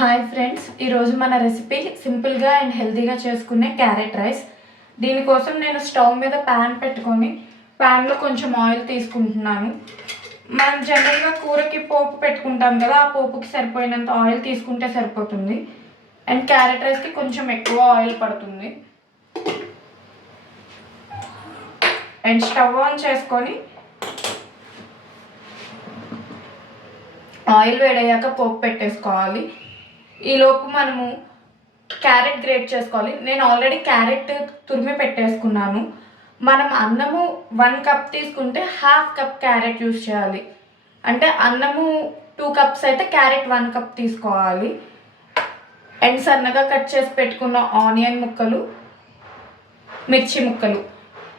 Hi friends ఈరోజు మన recipe సింపుల్గా అండ్ హెల్తీగా చేసుకునే క్యారెట్ రైస్ దీనికోసం నేను స్టవ్ మీద ప్యాన్ పెట్టుకొని ప్యాన్లో కొంచెం ఆయిల్ తీసుకుంటున్నాను. మనం జనరల్గా కూరకి పోపు పెట్టుకుంటాం కదా ఆ పోపుకి సరిపోయినంత ఆయిల్ తీసుకుంటే సరిపోతుంది. అండ్ క్యారెట్ రైస్కి కొంచెం ఎక్కువ ఆయిల్ పడుతుంది. అండ్ స్టవ్ ఆన్ చేసుకొని ఆయిల్ వేడయ్యాక పోపు పెట్టేసుకోవాలి. ఈలోపు మనము క్యారెట్ గ్రేట్ చేసుకోవాలి. నేను ఆల్రెడీ క్యారెట్ తురిమి పెట్టేసుకున్నాను. మనం అన్నము వన్ కప్ తీసుకుంటే హాఫ్ కప్ క్యారెట్ యూస్ చేయాలి. అంటే అన్నము టూ కప్స్ అయితే క్యారెట్ వన్ కప్ తీసుకోవాలి. అండ్ సన్నగా కట్ చేసి పెట్టుకున్న ఆనియన్ ముక్కలు మిర్చి ముక్కలు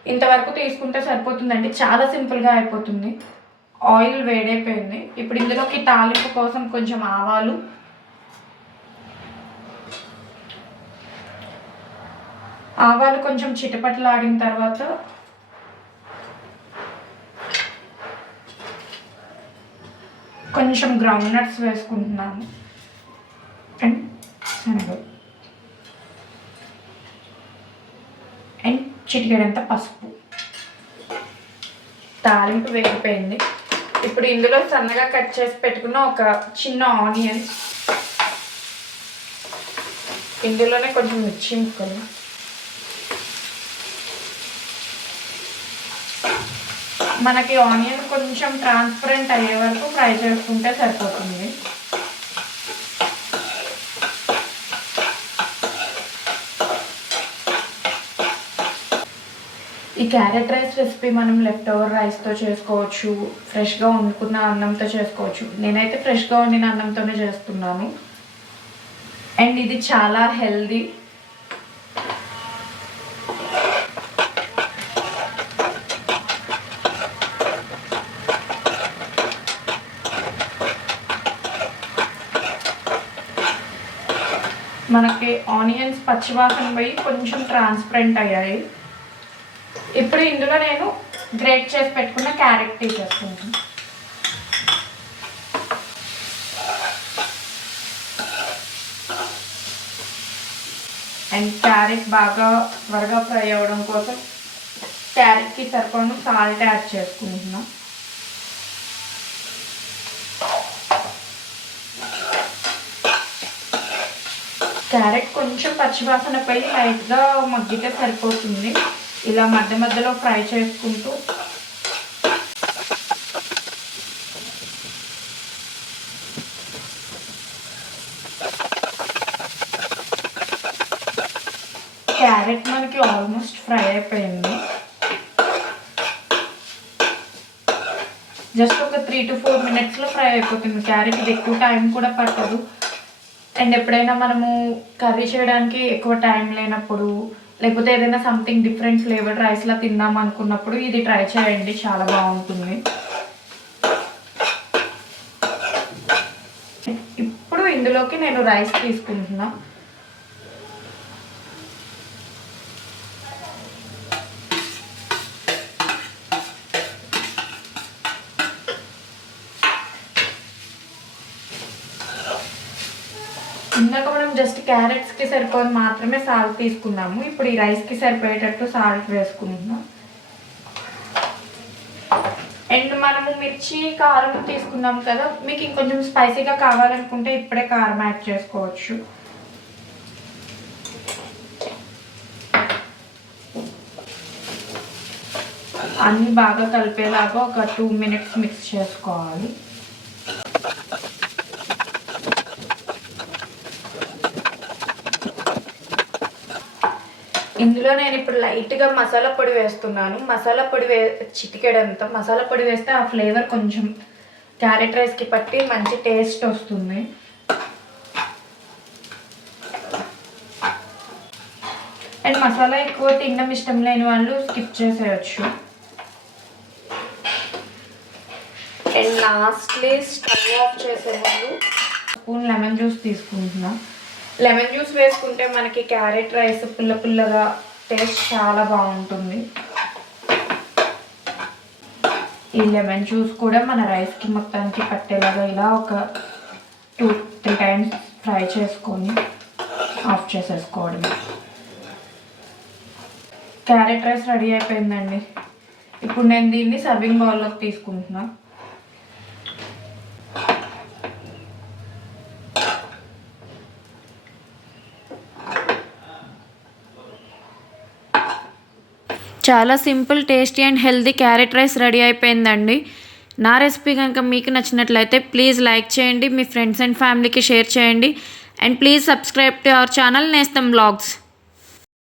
ఇంతవరకు తీసుకుంటే సరిపోతుందండి. చాలా సింపుల్గా అయిపోతుంది. ఆయిల్ వేడైపోయింది. ఇప్పుడు ఇందులోకి తాలింపు కోసం కొంచెం ఆవాలు ఆవాలు కొంచెం చిటపటలాడిన తర్వాత కొంచెం గ్రౌండ్ నట్స్ వేసుకుంటున్నాను. అండ్ శనగలు. అండ్ చిటికెడంత పసుపు. తాలింపు వేగిపోయింది. ఇప్పుడు ఇందులో సన్నగా కట్ చేసి పెట్టుకున్న ఒక చిన్న ఆనియన్. ఇందులోనే కొంచెం మిర్చి ముక్కలు. మనకి ఆనియన్ కొంచెం ట్రాన్స్పరెంట్ అయ్యే వరకు ఫ్రై చేసుకుంటే సరిపోతుంది. ఈ క్యారెట్ రైస్ రెసిపీ మనం లెఫ్ట్ ఓవర్ రైస్తో చేసుకోవచ్చు ఫ్రెష్గా వండుకున్న అన్నంతో చేసుకోవచ్చు. నేనైతే ఫ్రెష్గా వండిన అన్నంతోనే చేస్తున్నాను. అండ్ ఇది చాలా హెల్దీ మనకి ఆనియన్స్ పచ్చివాసన పోయి కొంచెం ట్రాన్స్పరెంట్ అయ్యాయి. ఇప్పుడు ఇందులో నేను గ్రేట్ చేసి పెట్టుకున్న క్యారెట్ తీసేసుకుంటాను అండ్ క్యారెట్ బాగా త్వరగా ఫ్రై అవ్వడం కోసం క్యారెట్కి సరిపడిన సాల్ట్ యాడ్ చేసుకుంటున్నాం. క్యారెట్ కొంచెం పచ్చివాసన పోయి లైట్గా మగ్గితే సరిపోతుంది. ఇలా మధ్య మధ్యలో ఫ్రై చేసుకుంటూ క్యారెట్ మనకి ఆల్మోస్ట్ ఫ్రై అయిపోయింది. జస్ట్ ఒక త్రీ టు ఫోర్ మినిట్స్లో ఫ్రై అయిపోతుంది. క్యారెట్ ఇది ఎక్కువ టైం కూడా పట్టదు. అండ్ ఎప్పుడైనా మనము కర్రీ చేయడానికి ఎక్కువ టైం లేనప్పుడు లేకపోతే ఏదైనా సంథింగ్ డిఫరెంట్ ఫ్లేవర్డ్ రైస్లా తిందాం అనుకున్నప్పుడు ఇది ట్రై చేయండి చాలా బాగుంటుంది. ఇప్పుడు ఇందులోకి నేను రైస్ తీసుకుంటున్నాను ఇందాక మనం జస్ట్ క్యారెట్స్కి సరిపోయి మాత్రమే సాల్ట్ తీసుకున్నాము. ఇప్పుడు ఈ రైస్కి సరిపోయేటట్టు సాల్ట్ వేసుకుంటున్నాం. అండ్ మనము మిర్చి కారం తీసుకున్నాం కదా మీకు ఇంకొంచెం స్పైసీగా కావాలనుకుంటే ఇప్పుడే కారం యాడ్ చేసుకోవచ్చు. అన్నీ బాగా కలిపేలాగా ఒక టూ మినిట్స్ మిక్స్ చేసుకోవాలి. ఇందులో నేను ఇప్పుడు లైట్గా మసాలా పొడి వేస్తున్నాను. మసాలా పొడి వే చిటికెడంత మసాలా పొడి వేస్తే ఆ ఫ్లేవర్ కొంచెం క్యారెట్ రైస్కి పట్టి మంచి టేస్ట్ వస్తుంది. అండ్ మసాలా ఎక్కువ తినడం ఇష్టం లేని వాళ్ళు స్కిప్ చేసేయచ్చు. అండ్ లాస్ట్లీ స్టవ్ ఆఫ్ చేసే ముందు స్పూన్ లెమన్ జ్యూస్ తీసుకుంటున్నాను లెమన్ జ్యూస్ వేసుకుంటే మనకి క్యారెట్ రైస్ పుల్ల పుల్లగా టేస్ట్ చాలా బాగుంటుంది. ఈ లెమన్ జ్యూస్ కూడా మన రైస్కి మొత్తానికి పట్టేలాగా ఇలా ఒక టూ త్రీ టైమ్స్ ఫ్రై చేసుకొని ఆఫ్ చేసేసుకోవడం క్యారెట్ రైస్ రెడీ అయిపోయిందండి. ఇప్పుడు నేను దీన్ని సర్వింగ్ బౌల్లోకి తీసుకుంటున్నాను చాలా simple tasty and healthy carrot rice ready అయిపోయిందండి. నా రెసిపీ కనుక మీకు నచ్చినట్లయితే ప్లీజ్ లైక్ చేయండి మీ ఫ్రెండ్స్ అండ్ ఫ్యామిలీకి షేర్ చేయండి. And please subscribe to our channel Nestham blogs.